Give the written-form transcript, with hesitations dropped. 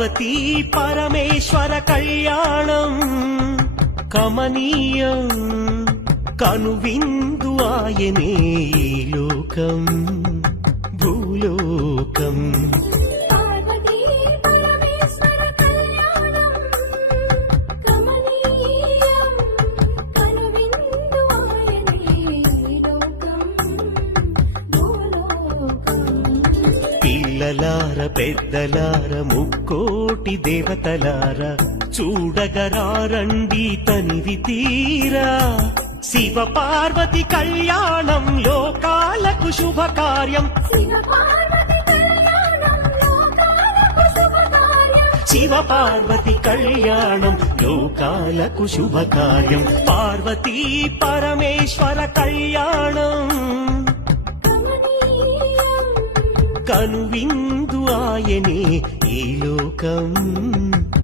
పార్వతీ పరమేశ్వర కళ్యాణం కమనీయం కనువిందు ఆయనే ఈ లోకం భూలోకం పిల్లలార పెద్దలార ముక్కోటి దేవతలార చూడగరారండి తనివి తీరా శివ పార్వతి కళ్యాణం లోకాలకు శుభకార్యం శివ పార్వతి కళ్యాణం లోకాలకు శుభకార్యం పార్వతీ పరమేశ్వర కళ్యాణం కనువిందు ఆయనే ఈ లోకం